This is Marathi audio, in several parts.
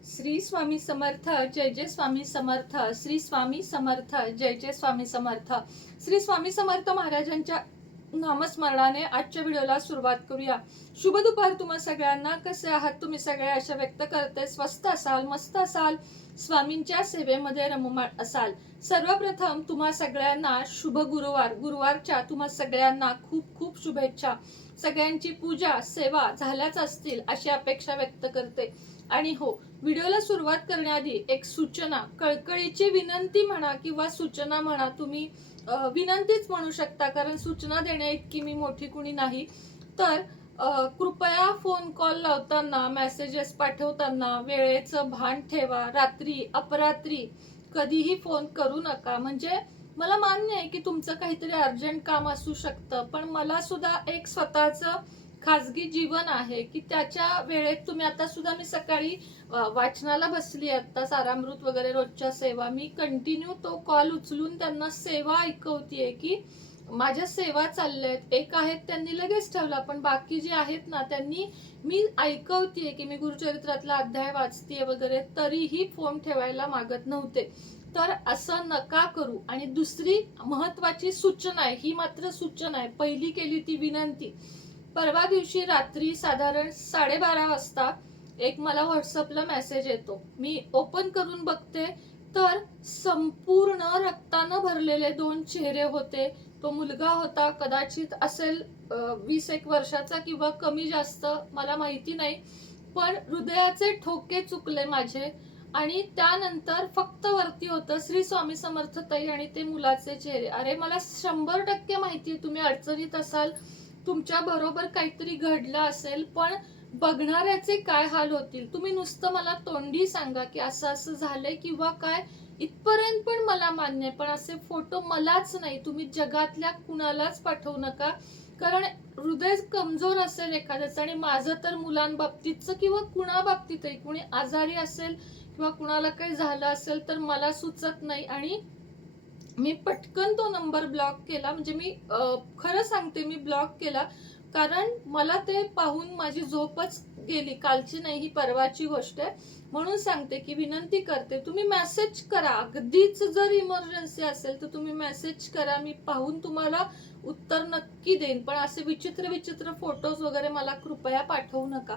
श्री स्वामी समर्थ. जय जय स्वामी समर्थ. श्री स्वामी समर्थ. जय जय स्वामी समर्थ. श्री स्वामी समर्थ महाराजांच्या नामस्मरणाने आजच्या व्हिडिओला सुरुवात करूया. शुभ दुपार तुम्हा सगळ्यांना. कसे आहात तुम्ही सगळे? आशा व्यक्त करते स्वस्थ असाल, मस्त असाल, स्वामींच्या सेवेमध्ये रममाण असाल. सर्वप्रथम तुम्हा सगळ्यांना शुभ गुरुवार. गुरुवारच्या तुम्हा सगळ्यांना खूप खूप शुभेच्छा. सगळ्यांची पूजा सेवा झाल्याच असतील अशी अपेक्षा व्यक्त करते. आणि हो, व्हिडिओला सुरुवात करण्याआधी एक सूचना, कळकळीची विनंती म्हणा किंवा सूचना म्हणा, तुम्ही विनंतीच म्हणू शकता, कारण सूचना देण्या इतकी मी मोठी कुणी नाही. तर कृपया फोन कॉल लावताना, मेसेजेस पाठवताना वेळेचं भान ठेवा. रात्री अपरात्री कधीही फोन करू नका. म्हणजे मला मान्य आहे की तुमचं काहीतरी अर्जंट काम असू शकतं, पण मला सुद्धा एक स्वतःचं खाजगी जीवन आहे की त्याच्या वेळेत तुम्ही, आता सुद्धा मी सकाळी वाचनाला बसली, आता सारामृत वगैरे रोजच्या सेवा, मी कंटिन्यू तो कॉल उचलून त्यांना सेवा ऐकवतीये की माझ्या सेवा चालल्यात. एक आहेत त्यांनी लगेच ठेवला, पण बाकी जे आहेत ना त्यांनी, मी ऐकवतीये की मी गुरुचरित्रातला अध्याय वाचतीये वगैरे, तरीही फोन ठेवायला मागत नव्हते. तर असं नका करू. आणि दुसरी महत्वाची सूचना आहे, ही मात्र सूचना आहे, पहिली केली ती विनंती. परवा दिवशी रात्री साधारण 12:30 वाजता एक मला व्हॉट्सअपला मेसेज येतो. मी ओपन करून बघते तर संपूर्ण रक्तानं भरलेले 2 चेहरे होते. तो मुलगा होता, कदाचित असेल 20-1 वर्षाचा किंवा कमी जास्त, मला माहिती नाही. पण हृदयाचे ठोके चुकले माझे. आणि त्यानंतर फक्त वरती होतं श्री स्वामी समर्थ ताई आणि ते मुलाचे चेहरे. अरे, मला 100% माहितीये तुम्ही अडचणीत असाल, तुमच्या बरोबर काहीतरी घडलं असेल, पण बघणाऱ्याचे काय हाल होतील. तुम्ही नुसतं मला तोंडी सांगा की असं असं झालंय किंवा काय, इथपर्यंत पण मला मान्य आहे. पण असे फोटो मलाच नाही, तुम्ही जगातल्या कुणालाच पाठवू नका, कारण हृदय कमजोर असेल एखाद्याचं. आणि माझं तर मुलांबाबतीतचं किंवा कुणा बाबतीतही, कुणी आजारी असेल किंवा कुणाला काही झालं असेल तर मला सुचत नाही. आणि मी पटकन तो नंबर ब्लॉक केला. म्हणजे मी खरं सांगते, मी ब्लॉक केला, कारण मला ते पाहून माझी झोपच गेली. कालची नाही, ही परवाची गोष्ट आहे. म्हणून सांगते की विनंती करते, तुम्ही मेसेज करा. अगदीच जर इमर्जन्सी असेल तर तुम्ही मेसेज करा, मी पाहून तुम्हाला उत्तर नक्की देईन. पण असे विचित्र विचित्र फोटोज वगैरे मला कृपया पाठवू नका.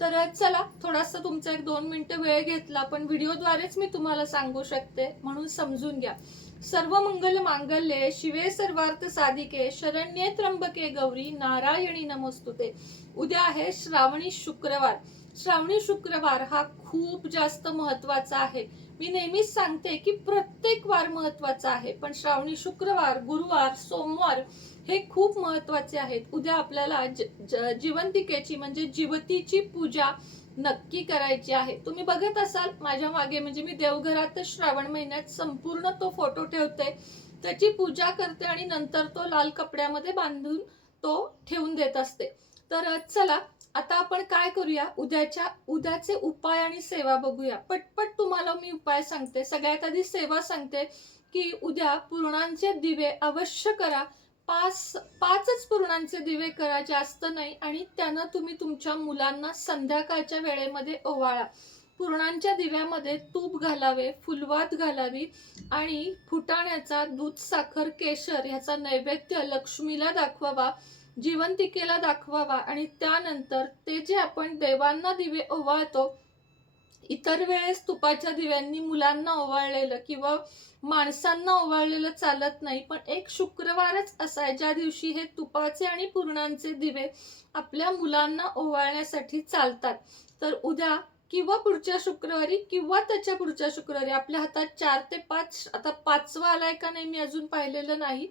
तर चला, थोडासा तुमचा 1-2 मिनिटं वेळ घेतला, पण व्हिडिओद्वारेच मी तुम्हाला सांगू शकते, म्हणून समजून घ्या. सर्व मंगल मांगल्ये शिवे सर्वार्थ साधिके शरण्ये त्र्यंबके गौरी नारायणी नमोस्तुते. उद्या आहे श्रावणी शुक्रवार. श्रावणी शुक्रवार हा खूप जास्त महत्वाचा आहे. मी नेहमीच सांगते की प्रत्येक वार महत्वाचा आहे, पण श्रावणी शुक्रवार, गुरुवार, सोमवार हे खूप महत्वाचे आहेत. उद्या आपल्याला जिवंतिकेची म्हणजे जीवतीची पूजा नक्की करायची आहे. तुम्ही बघत असाल माझ्या मागे, म्हणजे मी देवघरात श्रावण महिन्यात संपूर्ण तो फोटो ठेवते, त्याची पूजा करते आणि नंतर तो लाल कपड्यामध्ये बांधून तो ठेवून देत असते. तर चला, आता आपण काय करूया, उद्याचे उपाय आणि सेवा बघूया. पटपट तुम्हाला मी उपाय सांगते. सगळ्यात आधी सेवा सांगते की उद्या पुरणांचे दिवे अवश्य करा. 5च पुरणांचे दिवे करा, जास्त नाही. आणि त्यानं तुम्ही तुमच्या मुलांना संध्याकाळच्या वेळेमध्ये ओवाळा. पुरणांच्या दिव्यामध्ये तूप घालावे, फुलवात घालावी आणि फुटाण्याचा दूध, साखर, केशर ह्याचा नैवेद्य लक्ष्मीला दाखवावा, जिवंतिकेला दाखवावा. आणि त्यानंतर ते जे आपण देवांना दिवे ओवाळतो, इतर वेळेस तुपाच्या दिव्यांनी मुलांना ओवाळलेलं किंवा माणसांना ओवाळलेलं चालत नाही, पण एक शुक्रवारच असा आहे ज्या दिवशी हे तुपाचे आणि पुरणांचे दिवे आपल्या मुलांना ओवाळण्यासाठी चालतात. तर उद्या किंवा पुढच्या शुक्रवारी किंवा त्याच्या पुढच्या शुक्रवारी, आपल्या हातात 4 ते 5, आता 5वा आलाय का नाही मी अजून पाहिलेलं नाही,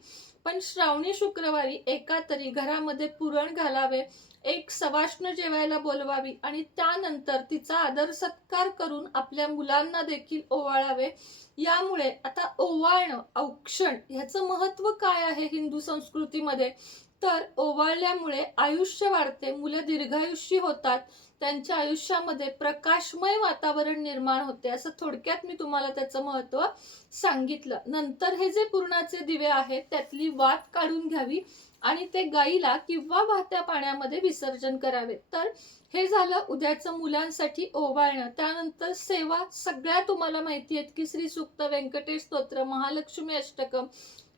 पण श्रावणी शुक्रवारी एका तरी घरामध्ये पुरण घालावे, एक सवाष्ण जेवायला बोलवावी आणि त्यानंतर तिचा आदर सत्कार करून आपल्या मुलांना देखील ओवाळावे. यामुळे आता ओवाळणं, औक्षण ह्याचं महत्व काय आहे हिंदू संस्कृतीमध्ये, तर ओवाळल्यामुळे आयुष्य वाढते, मुलं दीर्घायुष्य होतात. त्यांच्या आयुष्यामध्ये प्रकाशमय वातावरण निर्माण होते. असं थोडक्यात मी तुम्हाला त्याचं महत्त्व सांगितलं. नंतर हे जे पुरणाचे दिवे आहेत त्यातली वात काढून घ्यावी आणि ते गाईला किंवा वाहत्या पाण्यामध्ये विसर्जन करावे. तर हे झालं उद्याचं मुलांसाठी ओवाळणं. त्यानंतर सेवा सगळ्या तुम्हाला माहिती आहेत की श्री सूक्त, व्यंकटेश स्तोत्र, महालक्ष्मी अष्टकम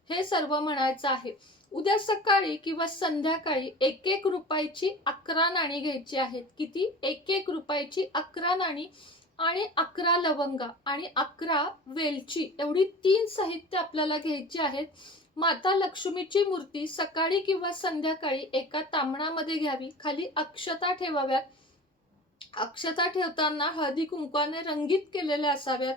हे सर्व म्हणायचं आहे. उद्या सकाळी किंवा संध्याकाळी 1-1 रुपयाची 11 नाणी घ्यायची आहेत. किती? 1-1 रुपयाची 11 नाणी आणि 11 लवंगा आणि 11 वेलची एवढी 3 साहित्य आपल्याला घ्यायची आहेत. माता लक्ष्मीची मूर्ती सकाळी किंवा संध्याकाळी एका तांबणामध्ये घ्यावी. खाली अक्षता ठेवाव्यात. अक्षता ठेवताना हळदी कुंकवाने रंगीत केलेल्या असाव्यात.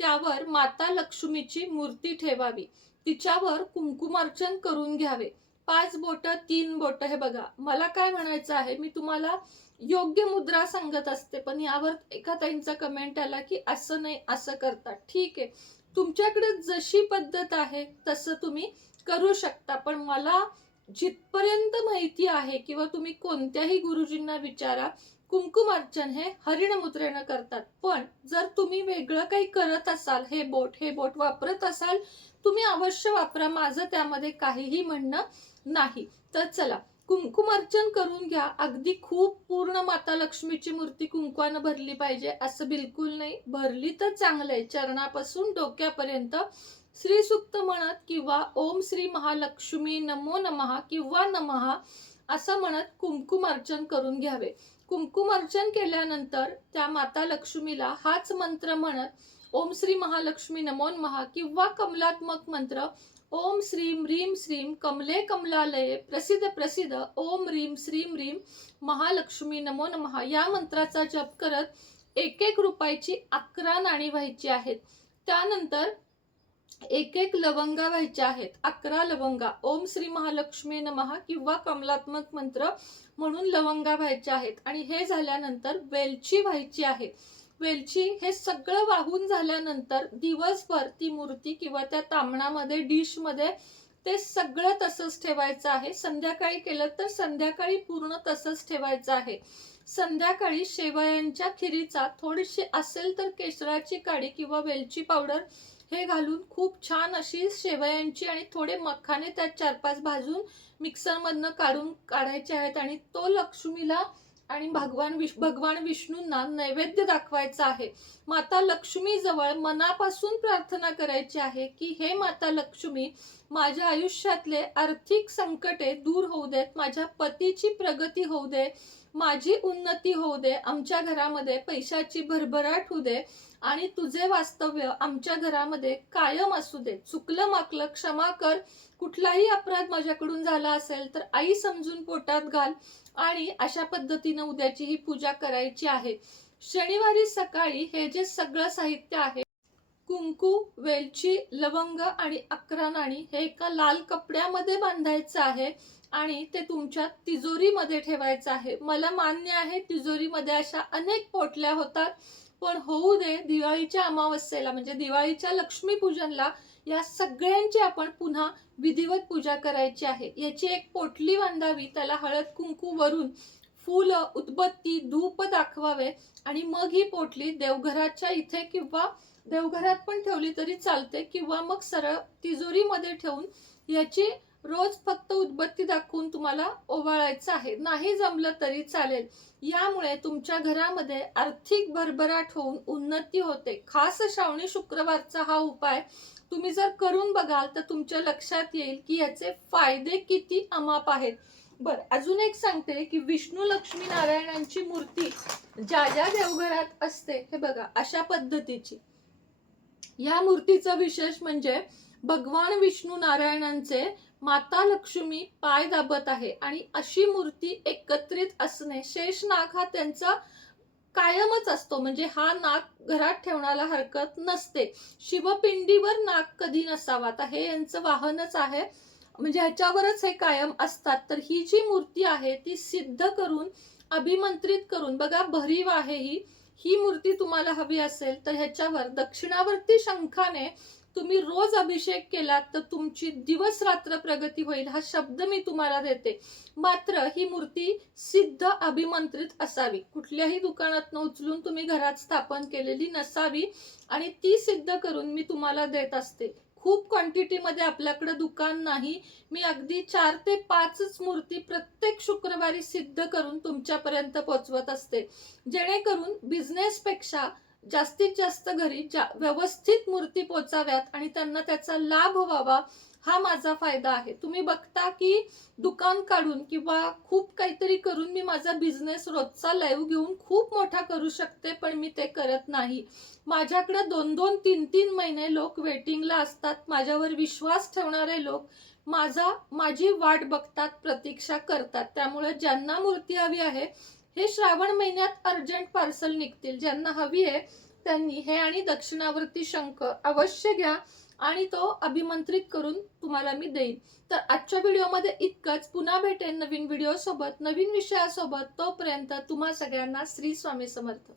त्यावर माता लक्ष्मीची मूर्ती ठेवावी. तिच्यावर कुंकुमार्चन करून घ्यावे. 5 बोट 3 बोट. हे बघा, मला काय म्हणायचं आहे, मी तुम्हाला योग्य मुद्रा सांगत असते, पण यावर एका ताईंचा कमेंट आला की असं नाही, असं करतात. ठीक आहे, तुमच्याकडे जशी पद्धत आहे तसं तुम्ही करू शकता. पण मला जिथपर्यंत माहिती आहे किंवा तुम्ही कोणत्याही गुरुजींना विचारा, कुंकुमार्चन हे हरिण मुद्रेनं करतात. पण जर तुम्ही वेगळं काही करत असाल, हे बोट वापरत असाल, तुम्ही अवश्य वापरा. माझं त्यामध्ये काहीही म्हणणं नाही. तर चला, कुंकुमार्चन करून घ्या. अगदी खूप पूर्ण माता लक्ष्मीची मूर्ती कुंकवानं भरली पाहिजे असं बिलकुल नाही. भरली तर चांगलंय. चरणापासून डोक्यापर्यंत श्री सूक्त म्हणत किंवा ओम श्री महालक्ष्मी नमो नमः किंवा नमः असं म्हणत कुंकुमार्चन करून घ्यावे. कुंकुमार्चन केल्यानंतर त्या माता लक्ष्मीला हाच मंत्र म्हणत ओम श्री महालक्ष्मी नमो नमः किंवा कमलात्मक मंत्र ओम श्रीम ह्रीम श्रीम कमले कमलालये प्रसिद्ध प्रसिद्ध ओम ह्रीम श्रीम ह्रीम महालक्ष्मी नमो नमः या मंत्राचा जप करत 1-1 रुपयाची 11 नाणी व्हायची आहेत. त्यानंतर 1-1 लवंगा व्हायच्या आहेत. 11 लवंगा ओम श्री महालक्ष्मी नमः किंवा कमलात्मक मंत्र म्हणून लवंगा व्हायच्या आहेत. आणि हे झाल्यानंतर वेलची व्हायची आहे. वेलची हे सगळं वाहून झाल्यानंतर दिवसभर ती मूर्ती किंवा त्या तांबणामध्ये डिशमध्ये ते सगळं तसंच ठेवायचं आहे. संध्याकाळी केलं तर संध्याकाळी पूर्ण तसंच ठेवायचं आहे. संध्याकाळी शेवयांच्या खिरीचा थोडीशी असेल तर केशराची काडी किंवा वेलची पावडर हे घालून खूप छान अशी शेवयांची आणि थोडे मखाने त्यात 4-5 भाजून मिक्सरमधनं काढायचे आहेत आणि तो लक्ष्मीला आणि भगवान विष्णूंना नैवेद्य दाखवायचा आहे. माता लक्ष्मी जवळ मनापासून प्रार्थना करायची आहे की हे माता लक्ष्मी, माझ्या आयुष्यातले आर्थिक संकटे दूर होऊ देत, माझ्या पतीची प्रगती होऊ दे, माझी उन्नती होऊ दे, आमच्या घरामध्ये पैशाची भरभराट होऊ दे आणि तुझे वास्तव्य आमच्या घरामध्ये कायम असू दे. चुकलं माकलं क्षमा कर. कुठलाही अपराध माझ्याकडून झाला असेल तर आई समजून पोटात घाल. आणि अशा पद्धतीनं उद्याची ही पूजा करायची आहे. शनिवारी सकाळी हे जे सगळं साहित्य आहे, कुंकू, वेलची, लवंग आणि 11 नाणी हे एका लाल कपड्यामध्ये बांधायचं आहे आणि ते तुमच्या तिजोरीमध्ये ठेवायचं आहे. मला मान्य आहे तिजोरीमध्ये अशा अनेक पोटल्या होतात, पण होऊ दे दिवाळीच्या अमावस्येला म्हणजे दिवाळीच्या लक्ष्मीपूजनला या सगळ्यांची आपण पुन्हा विधिवत पूजा करायची आहे. याची एक पोटली बांधावी, त्याला हळद कुंकू वरून फुलं, उदबत्ती, धूप दाखवावे आणि मग ही पोटली देवघराच्या इथे किंवा देवघरात पण ठेवली तरी चालते किंवा मग सरळ तिजोरीमध्ये ठेवून याची रोज फक्त उदबत्ती दाखवून तुम्हाला ओवाळायचं आहे. नाही जमलं तरी चालेल. यामुळे तुमच्या घरामध्ये आर्थिक भरभराट होऊन उन्नती होते. खास श्रावणी शुक्रवारचा हा उपाय तुम्ही जर करून बघाल तर तुमच्या लक्षात येईल की याचे फायदे किती अमाप आहेत. बर, अजून एक सांगते की विष्णू लक्ष्मी नारायणांची मूर्ती ज्या ज्या देवघरात असते, हे बघा अशा पद्धतीची. या मूर्तीचं विशेष म्हणजे भगवान विष्णू नारायणांचे माता लक्ष्मी पाय दाबत आहे आणि अशी मूर्ती एकत्रित असणे. शेषनाग हा त्यांचा कायमच असतो, म्हणजे हा नाग घरात ठेवण्याला हरकत नसते. शिवपिंडीवर नाग कधी नसावा, तर हे यांचं वाहनच आहे, म्हणजे ह्याच्यावरच हे कायम असतात. तर ही जी मूर्ती आहे ती सिद्ध करून अभिमंत्रित करून बघा, भरीव आहे ही मूर्ती तुम्हाला हवी असेल तर ह्याच्यावर दक्षिणावर्ती शंखाने तुम्ही रोज अभिषेक केलात तर तुमची दिवस रात्र प्रगती होईल, हा शब्द मी तुम्हाला देते. मात्र ही मूर्ती सिद्ध अभिमंत्रित असावी, कुठल्याही दुकानात उचलून तुम्ही घरात स्थापन केलेली नसावी आणि ती सिद्ध करून मी तुम्हाला देत असते. खूप क्वांटिटीमध्ये आपल्याकडे दुकान नाही. मी अगदी 4 ते 5च मूर्ती प्रत्येक शुक्रवारी सिद्ध करून तुमच्यापर्यंत पोहोचवत असते, जेणेकरून बिझनेसपेक्षा जास्तीत जास्त घरी व्यवस्थित मूर्ती पोचाव्यात आणि त्यांना त्याचा लाभ व्हावा, हा माझा फायदा आहे. तुम्ही बघता की दुकान काढून किंवा खूप काहीतरी करून मी माझा बिझनेस रोजचा लाईव्ह घेऊन खूप मोठा करू शकते, पण मी ते करत नाही. माझ्याकडे 2-2, 3-3 महिने लोक वेटिंगला असतात. माझ्यावर विश्वास ठेवणारे लोक माझी वाट बघतात, प्रतीक्षा करतात. त्यामुळे ज्यांना मूर्ती हवी आहे, हे श्रावण महिन्यात अर्जंट पार्सल निघतील. ज्यांना हवी आहे त्यांनी हे आणि दक्षिणावर्ती शंख अवश्य घ्या आणि तो अभिमंत्रित करून तुम्हाला मी देईन. तर आजच्या व्हिडिओमध्ये इतकंच. पुन्हा भेटेन नवीन व्हिडिओ सोबत, नवीन विषयासोबत. तोपर्यंत तुम्हा सगळ्यांना श्री स्वामी समर्थ.